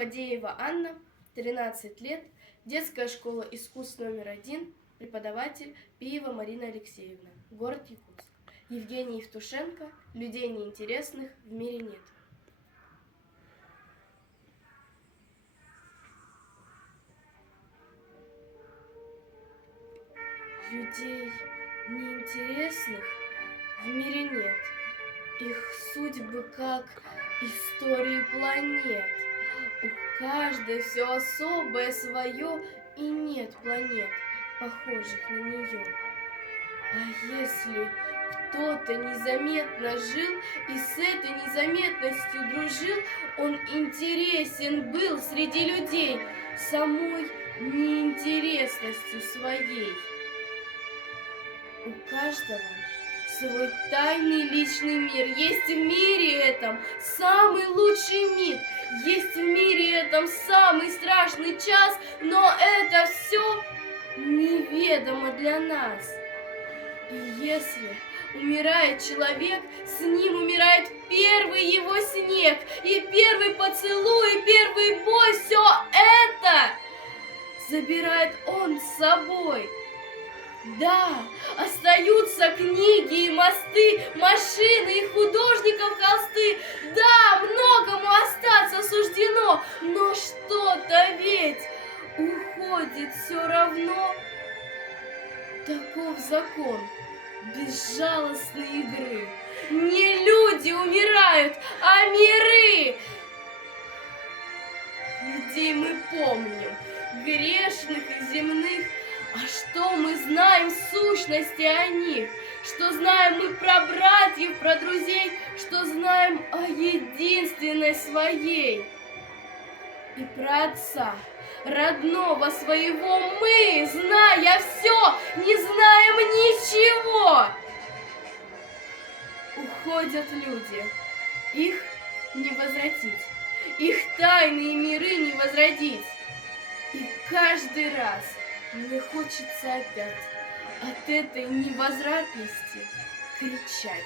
Фадеева Анна, 13 лет, детская школа искусств №1, преподаватель Пиева Марина Алексеевна, город Якутск. Евгений Евтушенко, людей неинтересных в мире нет. Людей неинтересных в мире нет. Их судьбы как истории планет. У каждой все особое свое, и нет планет, похожих на нее. А если кто-то незаметно жил и с этой незаметностью дружил, он интересен был среди людей самой неинтересностью своей. У каждого свой тайный личный мир. Есть в мире этом самый лучший миг. Есть в мире этом самый страшный час, но это все неведомо для нас. И если умирает человек, с ним умирает первый его снег, и первый поцелуй, и первый бой, все это забирает он с собой. Да, остаются книги и мосты, машины и художников холсты. Да, многому остаться суждено, но что-то ведь уходит все равно. Таков закон безжалостной игры. Не люди умирают, а миры. Людей мы помним, грешных и земных. А что мы знаем в сущности о них? Что знаем мы про братьев, про друзей? Что знаем о единственной своей? И про отца, родного своего мы, зная все, не знаем ничего. Уходят люди, их не возвратить, их тайные миры не возродить. И каждый раз мне хочется опять от этой невозвратности кричать.